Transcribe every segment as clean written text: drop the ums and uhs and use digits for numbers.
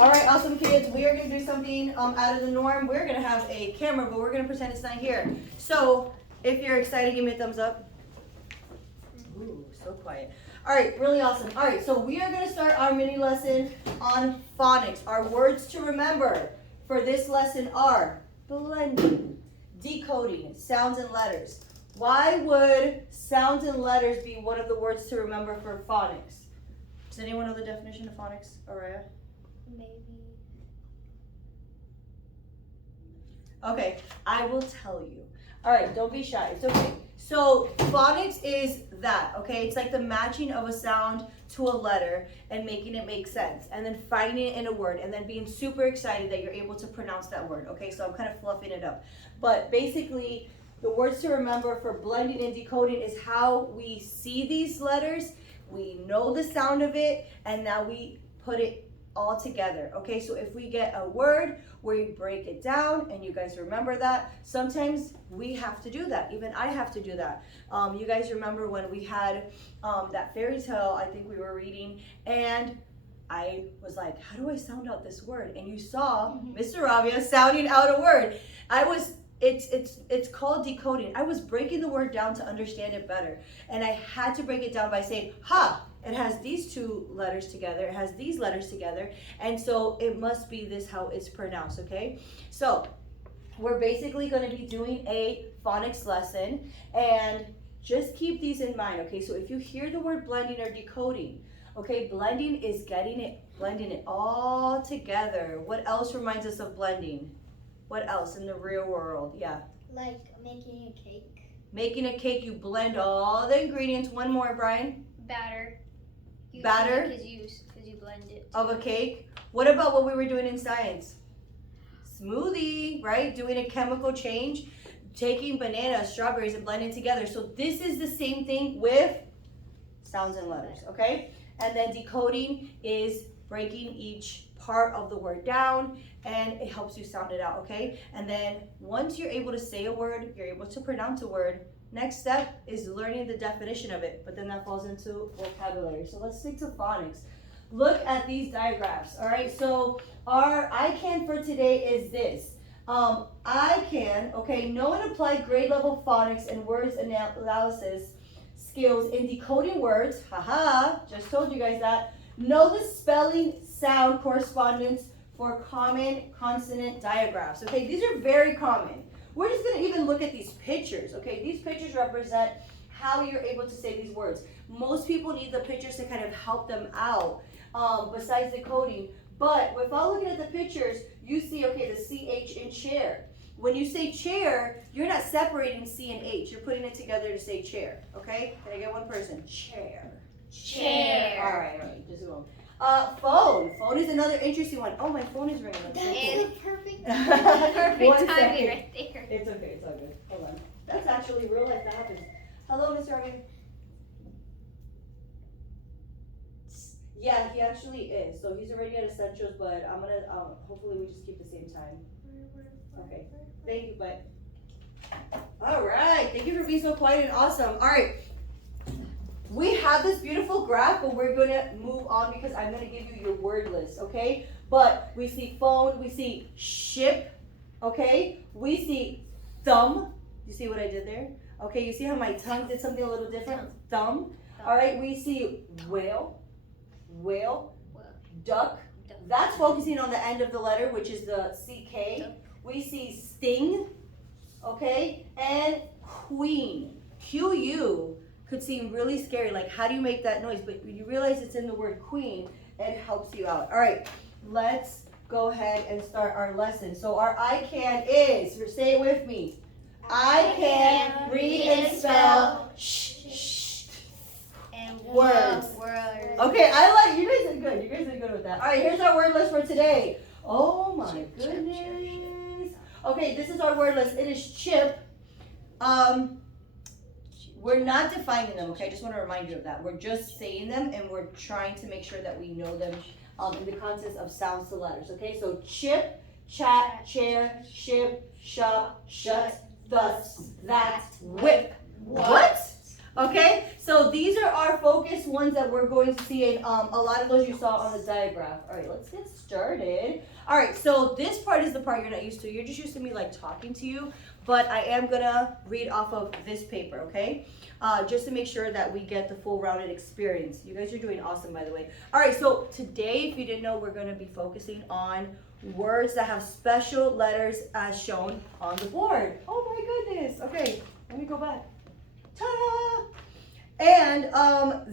All right, awesome kids. We are going to do something out of the norm. We're going to have a camera, but we're going to pretend it's not here. So if you're excited, give me a thumbs up. Ooh, so quiet. All right, really awesome. All right, so we are going to start our mini lesson on phonics. Our words to remember for this lesson are blending, decoding, sounds and letters. Why would sounds and letters be one of the words to remember for phonics? Does anyone know the definition of phonics, Araya? Maybe. Okay, I will tell you. All right, don't be shy. It's okay. So phonics is that, okay? It's like the matching of a sound to a letter and making it make sense, and then finding it in a word, and then being super excited that you're able to pronounce that word, okay? So I'm kind of fluffing it up. But basically, the words to remember for blending and decoding is how we see these letters, we know the sound of it, and now we put it all together, okay? So if we get a word where you break it down, and you guys remember that, sometimes we have to do that. Even I have to do that. You guys remember when we had that fairy tale, I think we were reading, and I was like, how do I sound out this word? And you saw Mr. Rabia sounding out a word. It's called decoding. I was breaking the word down to understand it better. And I had to break it down by saying, ha, it has these two letters together, it has these letters together, and so it must be this how it's pronounced, okay? So we're basically going to be doing a phonics lesson, and just keep these in mind, okay? So if you hear the word blending or decoding, okay, blending is blending it all together. What else reminds us of blending? What else in the real world? Yeah. Like making a cake. Making a cake, you blend all the ingredients. One more, Brian. Batter. Batter? Because you blend it. Of a cake. What about what we were doing in science? Smoothie, right? Doing a chemical change. Taking bananas, strawberries, and blending together. So this is the same thing with sounds and letters, okay? And then decoding is breaking each part of the word down, and it helps you sound it out, okay? And then once you're able to say a word, you're able to pronounce a word, next step is learning the definition of it, but then that falls into vocabulary. So let's stick to phonics. Look at these diagrams, all right? So our ICANN for today is this. ICANN, okay, know and apply grade level phonics and words analysis skills in decoding words, haha, just told you guys that. Know the spelling sound correspondence for common consonant diagraphs. Okay, these are very common. We're just going to even look at these pictures. Okay, these pictures represent how you're able to say these words. Most people need the pictures to kind of help them out besides the coding. But without looking at the pictures, you see, okay, the CH in chair. When you say chair, you're not separating C and H. You're putting it together to say chair. Okay, can I get one person? Chair. Chair. All right, just go. Phone. Phone is another interesting one. Oh, my phone is ringing. That's That's the perfect One timing second. right there. It's okay, it's all good. Hold on. That's actually real life, that happens. Hello, Mr. Arvin. Yeah, he actually is. So he's already at Essentials, but I'm gonna, hopefully we just keep the same time. Okay, thank you, but. All right, thank you for being so quiet and awesome. All right. We have this beautiful graph, but we're going to move on because I'm going to give you your word list, okay? But we see phone, we see ship, okay? We see thumb. You see what I did there? Okay, you see how my tongue did something a little different? Thumb. All right, we see whale, duck. That's focusing on the end of the letter, which is the CK. We see sting, okay? And queen, QU. Could seem really scary, like how do you make that noise? But when you realize it's in the word queen, it helps you out. All right, let's go ahead and start our lesson. So our ICANN is, say it with me. I can read and spell And words. Okay, I like, you guys are good. You guys are good with that. All right, here's our word list for today. Oh my goodness. Okay, this is our word list. It is chip. We're not defining them, okay? I just want to remind you of that. We're just saying them, and we're trying to make sure that we know them in the context of sounds to letters, okay? So chip, chat, chair, ship, shop, shut, thus, that, whip. What? Okay, so these are our focus ones that we're going to see, and a lot of those you saw on the diagram. All right, let's get started. All right, so this part is the part you're not used to. You're just used to me like talking to you, but I am gonna read off of this paper, okay? Just to make sure that we get the full rounded experience. You guys are doing awesome, by the way. All right, so today, if you didn't know, we're gonna be focusing on words that have special letters as shown on the board. Oh my goodness. Okay, let me go back. Ta-da! And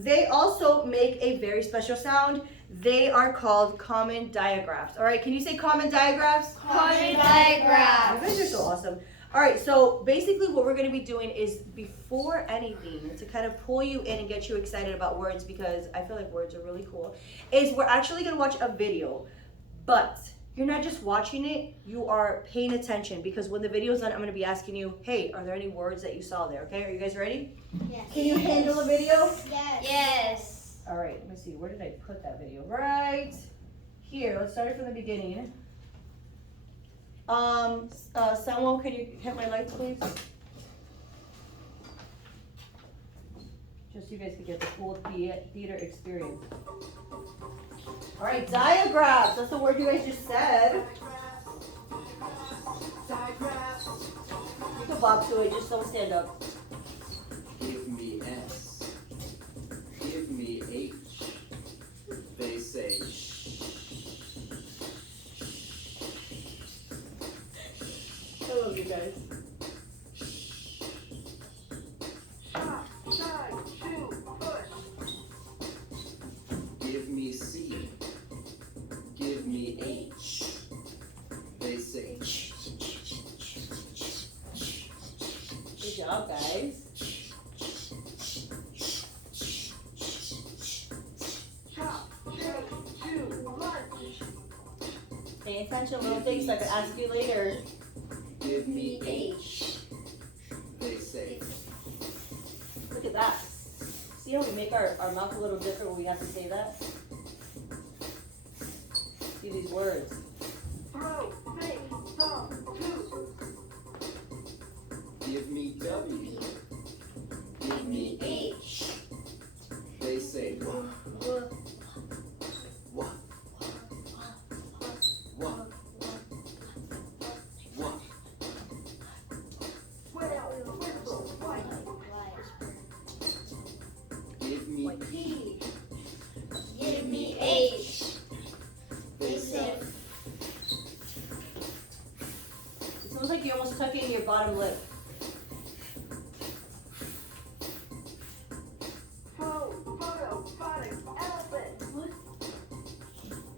they also make a very special sound. They are called common digraphs. All right, can you say common digraphs? Common You digraphs. guys are so awesome. All right, so basically what we're going to be doing is before anything, to kind of pull you in and get you excited about words, because I feel like words are really cool, is we're actually going to watch a video. But you're not just watching it, you are paying attention, because when the video's done, I'm going to be asking you, hey, are there any words that you saw there? Okay, are you guys ready? Yes. Can you handle a video? Yes. Yes. All right, let me see. Where did I put that video? Right here. Let's start it from the beginning. Samuel, can you hit my lights, please? Just so you guys can get the full theater experience. All right, diagraphs. That's the word you guys just said. You can bob to it. Just don't stand up. Give me S. Give me H. They say shh. I love you guys. Give me C. Give me H. They say shh. Good job, guys. Pay attention, little things so I can ask you later. Give me H. They say. Look at that. See how we make our mouth a little different when we have to say that? See these words. Give me W. Give me H. They say what? What? What? What? Give me P. Give me H. They say It sounds like you almost tuck it in your bottom lip.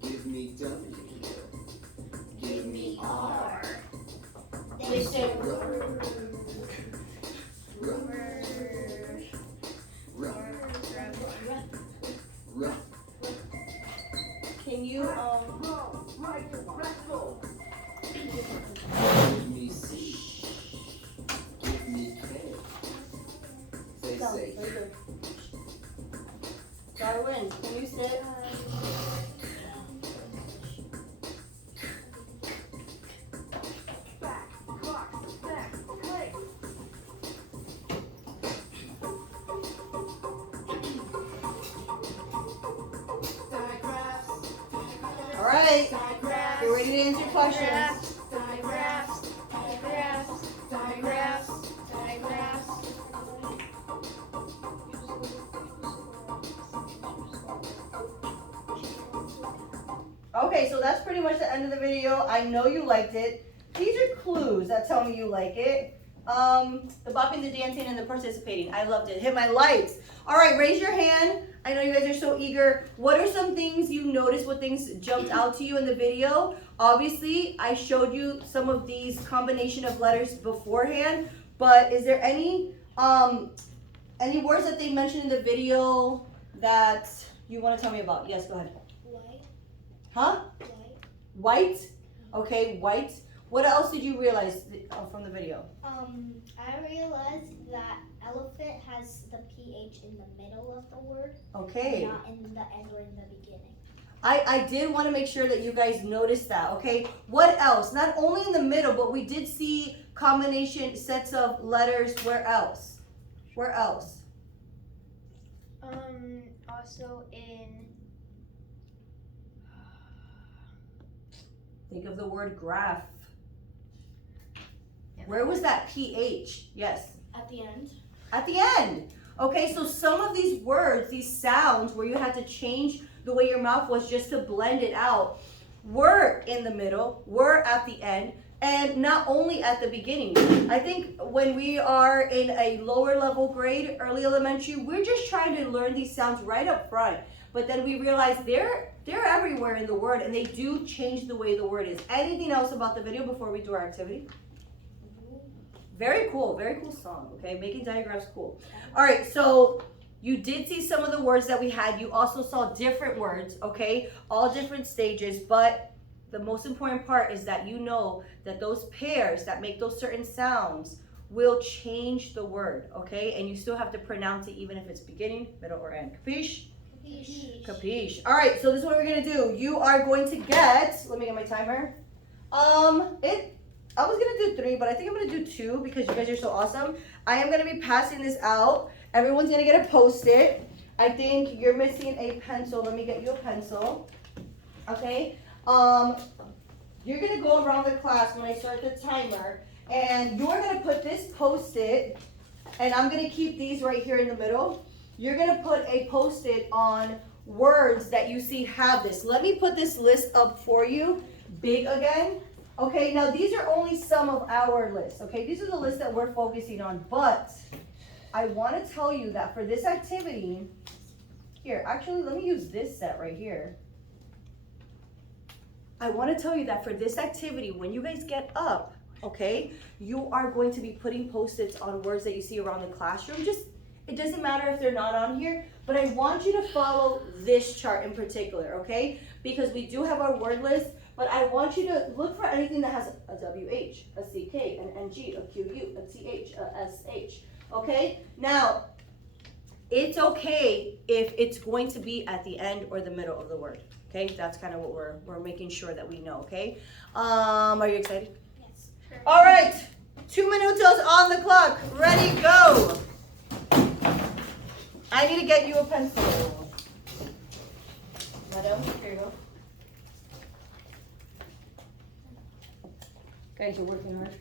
give me W. Give me R. They say Ruh. Ruh. Can you Give me C. Give me K. They Stop, say right there. Darwin, can you sit? All right, you're ready to answer questions. Digraphs. Digraphs. Digraphs. Digraphs. Okay, so that's pretty much the end of the video. I know you liked it. These are clues that tell me you like it. The bopping, the dancing, and the participating. I loved it. Hit my lights. All right, raise your hand. I know you guys are so eager. What are some things you noticed? What things jumped out to you in the video? Obviously, I showed you some of these combination of letters beforehand, but is there any words that they mentioned in the video that you want to tell me about? Yes, go ahead. White. Huh? White. White? Okay, white. What else did you realize from the video? I realized that elephant has the PH in the middle of the word, Okay. not in the end or in the beginning. I did want to make sure that you guys noticed that, okay? What else? Not only in the middle, but we did see combination sets of letters. Where else? Where else? Also in Think of the word graph. Where was that PH? Yes. at the end. At the end. Okay, so some of these words, these sounds where you had to change the way your mouth was just to blend it out, were in the middle, were at the end, and not only at the beginning. I think when we are in a lower level grade, early elementary, we're just trying to learn these sounds right up front. But then we realize they're everywhere in the word, and they do change the way the word is. Anything else about the video before we do our activity? Very cool song, okay? Making diagrams cool. All right, so you did see some of the words that we had. You also saw different words, okay? All different stages, but the most important part is that you know that those pairs that make those certain sounds will change the word, okay? And you still have to pronounce it even if it's beginning, middle, or end. Capiche? Capiche. Capiche. All right, so this is what we're gonna do. You are going to get, let me get my timer. I was gonna do 3, but I think I'm gonna do 2 because you guys are so awesome. I am gonna be passing this out. Everyone's gonna get a Post-it. I think you're missing a pencil. Let me get you a pencil. Okay. You're gonna go around the class when I start the timer, and you're gonna put this Post-it, and I'm gonna keep these right here in the middle. You're gonna put a Post-it on words that you see have this. Let me put this list up for you, big again. Okay, now these are only some of our lists, okay? These are the lists that we're focusing on, but I want to tell you that for this activity, here, actually, let me use this set right here. I want to tell you that for this activity, when you guys get up, okay, you are going to be putting Post-its on words that you see around the classroom. It doesn't matter if they're not on here, but I want you to follow this chart in particular, okay? Because we do have our word list, but I want you to look for anything that has a WH, a CK, an NG, a QU, a TH, a SH, okay? Now, it's okay if it's going to be at the end or the middle of the word, okay? That's kind of what we're making sure that we know, okay? Are you excited? Yes. Sure. All right, 2 minutos on the clock. Ready, go. I need to get you a pencil. Madam, here you go. Guys, you're working hard.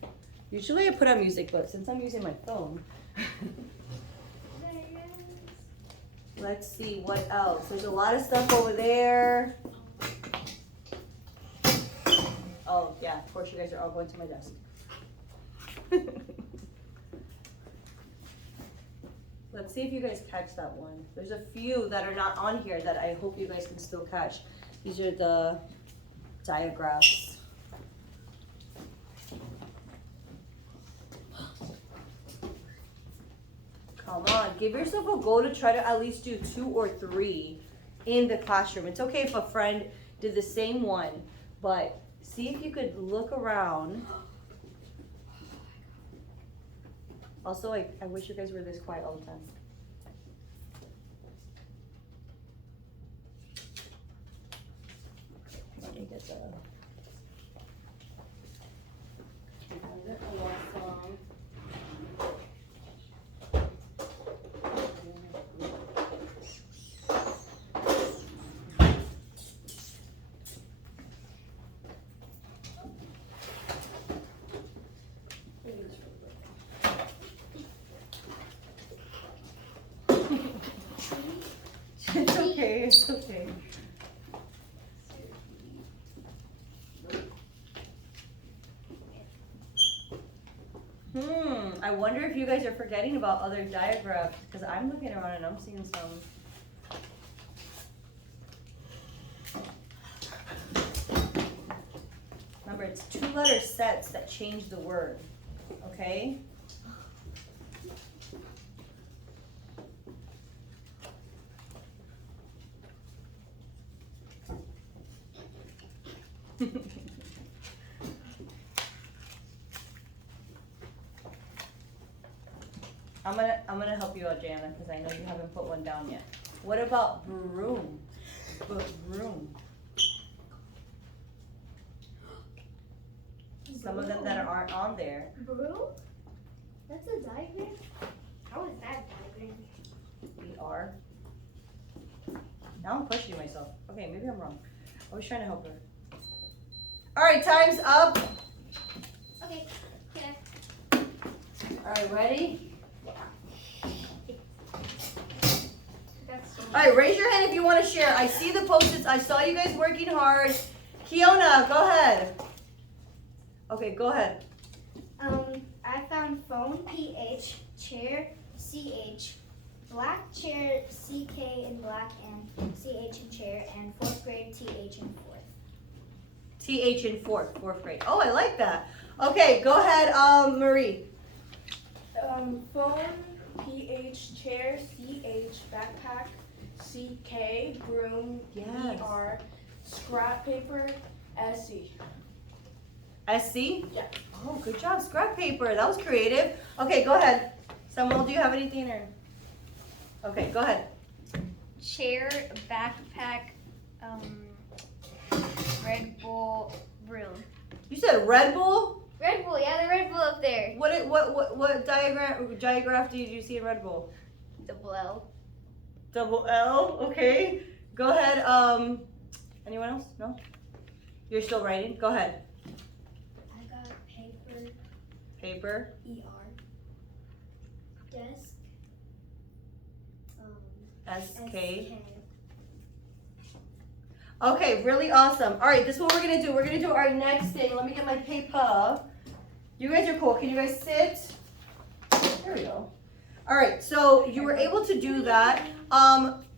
Usually I put on music, but since I'm using my phone. Let's see what else. There's a lot of stuff over there. Oh, yeah, of course you guys are all going to my desk. Let's see if you guys catch that one. There's a few that are not on here that I hope you guys can still catch. These are the diagraphs. Come on, give yourself a goal to try to at least do 2 or 3 in the classroom. It's okay if a friend did the same one, but see if you could look around. Also, I wish you guys were this quiet all the time. Let me get the... It's okay, it's okay. I wonder if you guys are forgetting about other diagrams, because I'm looking around and I'm seeing some. Remember, it's 2-letter sets that change the word, okay? I'm gonna help you out, Jana, because I know you haven't put one down yet. What about broom? Broom. Some of them that aren't on there. Broom? That's a diagram? How is that diagram? BR. Now I'm questioning myself. Okay, maybe I'm wrong. I was trying to help her. All right, time's up. Okay. Okay. All right, ready? That's so All right, raise your hand if you want to share. I see the post-its. I saw you guys working hard. Kiona, go ahead. Okay, go ahead. I found phone, PH, chair, CH, black chair, CK in black, and CH in chair, and fourth grade, TH in fourth. TH in fourth grade. Oh, I like that. Okay, go ahead, Marie. Phone, PH, chair, CH, backpack, CK, broom, Yes. ER, scrap paper, SE. SC? Yeah. Oh, good job. Scrap paper. That was creative. Okay, go ahead. Samuel, do you have anything or? Okay, go ahead. Chair, backpack, Red Bull, broom. You said Red Bull? Red Bull, yeah, the Red Bull up there. What diagram did you see in Red Bull? Double L. Double L. Okay. Go ahead. Anyone else? No? You're still writing? Go ahead. I got paper, Paper. ER, desk, SK. Okay, really awesome. All right, this is what we're gonna do. We're gonna do our next thing. Let me get my paper. You guys are cool. Can you guys sit? There we go. All right, so you were able to do that.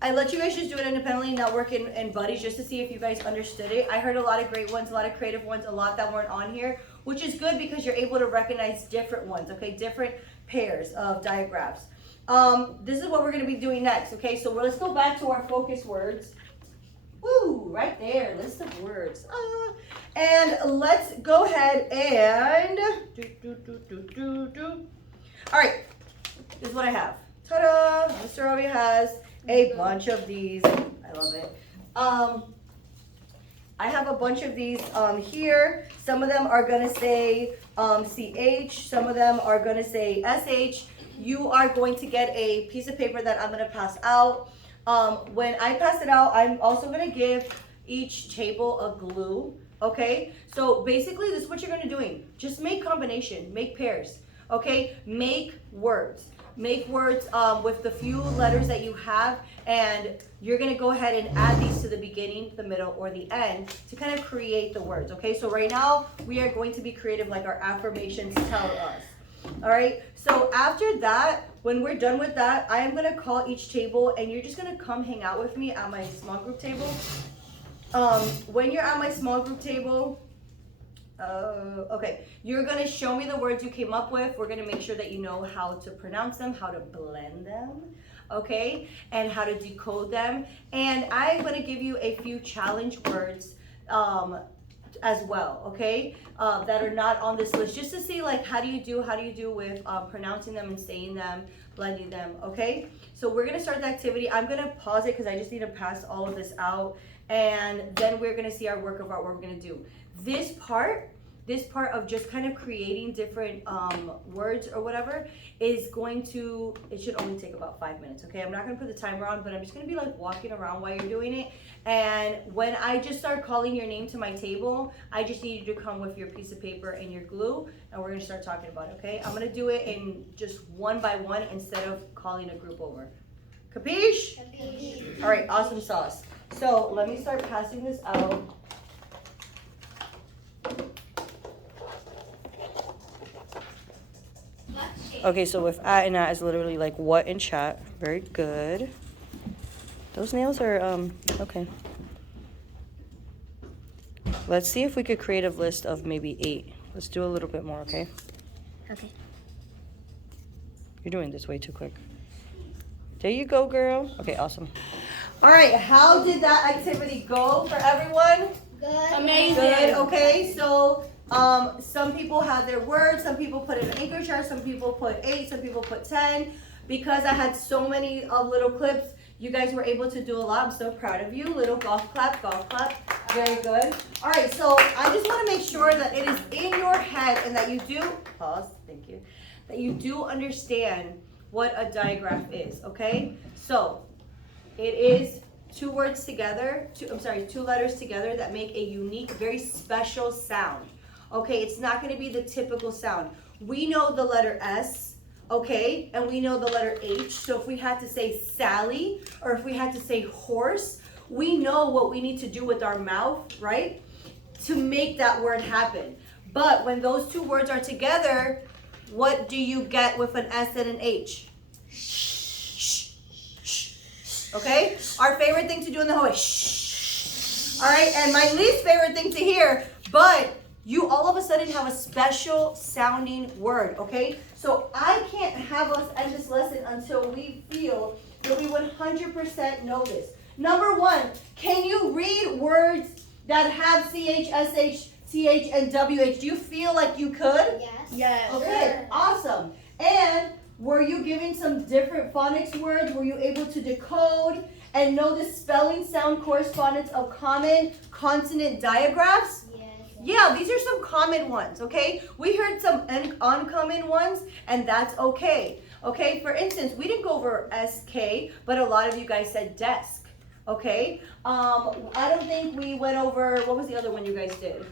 I let you guys just do it independently, network and buddies, just to see if you guys understood it. I heard a lot of great ones, a lot of creative ones, a lot that weren't on here, which is good because you're able to recognize different ones, okay? Different pairs of diagrams. This is what we're gonna be doing next, okay? So let's go back to our focus words. Woo, right there, list of words. And let's go ahead and All right, this is what I have. Ta-da! Mr. Ravi has a bunch of these. I love it. I have a bunch of these here. Some of them are gonna say CH. Some of them are gonna say SH. You are going to get a piece of paper that I'm gonna pass out. When I pass it out, I'm also gonna give each table a glue, okay? So basically this is what you're gonna doing. Just make combination, make pairs, okay? Make words. Make words with the few letters that you have, and you're gonna go ahead and add these to the beginning, the middle, or the end to kind of create the words, okay? So right now, we are going to be creative like our affirmations tell us. All right, so after that, when we're done with that, I am gonna call each table and you're just gonna come hang out with me at my small group table. When you're at my small group table, okay, you're gonna show me the words you came up with. We're gonna make sure that you know how to pronounce them, how to blend them, okay, and how to decode them. And I'm gonna give you a few challenge words as well, okay, that are not on this list, just to see like how do you do with pronouncing them and saying them, blending them, okay? So we're gonna start the activity. I'm gonna pause it because I just need to pass all of this out, and then we're gonna see our work of art, what we're gonna do. This part of just kind of creating different words or whatever is going to, it should only take about 5 minutes, okay? I'm not gonna put the timer on, but I'm just gonna be like walking around while you're doing it. And when I just start calling your name to my table, I just need you to come with your piece of paper and your glue, and we're gonna start talking about it, okay? I'm gonna do it in just one by one instead of calling a group over. Capiche? All right, awesome sauce. So let me start passing this out. Okay, so with at and at is literally like what in chat. Very good. Those nails are, okay. Let's see if we could create a list of maybe 8. Let's do a little bit more, okay? Okay. You're doing this way too quick. There you go, girl. Okay, awesome. All right, how did that activity go for everyone? Good. Amazing. Good, okay, so some people had their words, some people put an anchor chart, some people put 8, some people put 10. Because I had so many little clips, you guys were able to do a lot. I'm so proud of you. Little golf clap, golf clap. Very good. All right, so I just want to make sure that it is in your head and that you do, pause, thank you, that you do understand what a digraph is, okay? So it is two words together, two letters together that make a unique, very special sound. Okay, it's not going to be the typical sound. We know the letter S, okay, and we know the letter H. So if we had to say Sally, or if we had to say horse, we know what we need to do with our mouth, right, to make that word happen. But when those two words are together, what do you get with an S and an H? Okay? Our favorite thing to do in the hallway. Shh. All right? And my least favorite thing to hear, but you all of a sudden have a special sounding word, okay? So I can't have us end this lesson until we feel that we 100% know this. Number one, can you read words that have CH, SH, CH, and WH? Do you feel like you could? Yes. Yes. Okay, awesome. And were you given some different phonics words? Were you able to decode and know the spelling sound correspondence of common consonant diagraphs? Yes. Yeah, these are some common ones, okay? We heard some uncommon ones, and that's okay. Okay, for instance, we didn't go over SK, but a lot of you guys said desk, okay? I don't think we went over, what was the other one you guys did?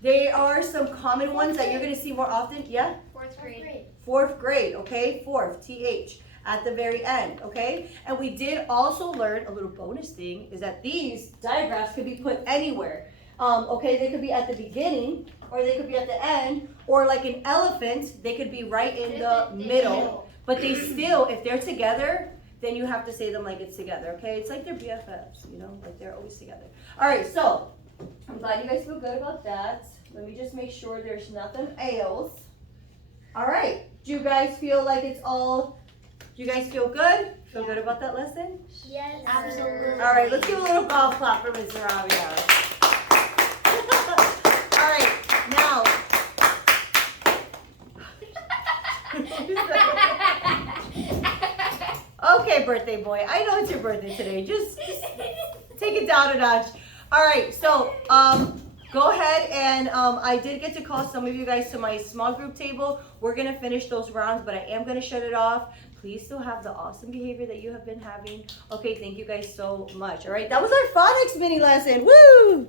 There are some common ones that you're going to see more often. Yeah? Fourth grade. Fourth grade, okay? Fourth, TH, at the very end, okay? And we did also learn a little bonus thing is that these diagrams could be put anywhere. Okay, they could be at the beginning, or they could be at the end, or like an elephant, they could be right in the middle. But they still, if they're together, then you have to say them like it's together, okay? It's like they're BFFs, you know, like they're always together. All right, so I'm glad you guys feel good about that. Let me just make sure there's nothing else. All right, do you guys feel like it's all, do you guys feel good? Feel good about that lesson? Yes. Absolutely. All right, let's give a little golf clap for Mr. Rabia. All right, now. Okay, birthday boy, I know it's your birthday today. Just take it down a notch. All right, so go ahead and I did get to call some of you guys to my small group table. We're going to finish those rounds, but I am going to shut it off. Please still have the awesome behavior that you have been having. Okay, thank you guys so much. All right, that was our phonics mini lesson. Woo!